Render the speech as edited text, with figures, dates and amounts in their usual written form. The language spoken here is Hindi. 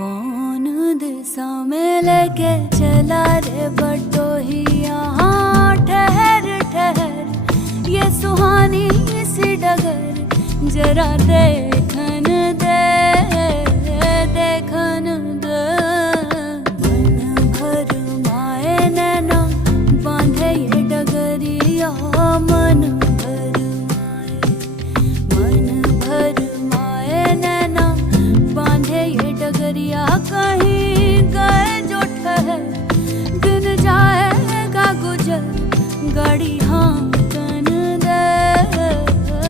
कौन दिशा में लेके चला रे बटोही यहाँ ठहर ठहर ये सुहानी सी डगर जरा देखन दे देखन दे। मन भर माए नैना बांधे ये डगरिया मन भर माए नैना बांधे ये डगरिया कहीं गए जो ठहर दिन जाएगा गुजर गाड़ी हाँ